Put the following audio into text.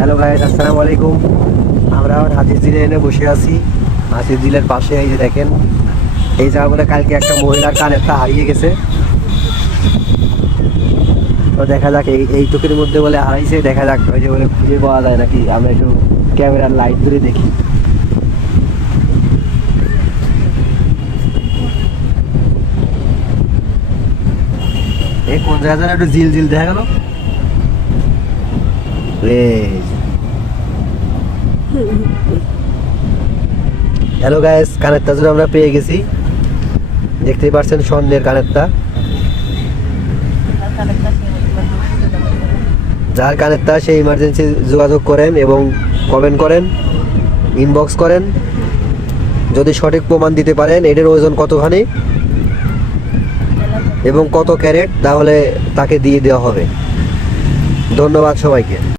Hello guys, আসসালামু আলাইকুম। আমরা হাতির ঝিলে এনে বসে আছি। হাতির ঝিলের পাশে এই যে দেখেন, এই জায়গাগুলো কালকে একটা মহিলার কানেরটা হারিয়ে গেছে। তো দেখা যাক এই টুকির মধ্যে বলে হারাইছে, দেখা যাক ওই যে বলে খুঁজে পাওয়া যায় নাকি। আমরা একটু ক্যামেরার লাইট ধরে দেখি। এই কোন জায়গায় একটু ঝিল ঝিল দেখা গেল। হ্যালো গাইস, কানেরটা যদি আমরা পেয়ে গেছি, দেখতেই পাচ্ছেন স্বর্ণের কানেরটা। যার কানেরটা সেই ইমার্জেন্সি যোগাযোগ করেন এবং কমেন্ট করেন, ইনবক্স করেন। যদি সঠিক প্রমাণ দিতে পারেন এটার ওজন কতখানি এবং কত ক্যারেট, তাহলে তাকে দিয়ে দেওয়া হবে। ধন্যবাদ সবাইকে।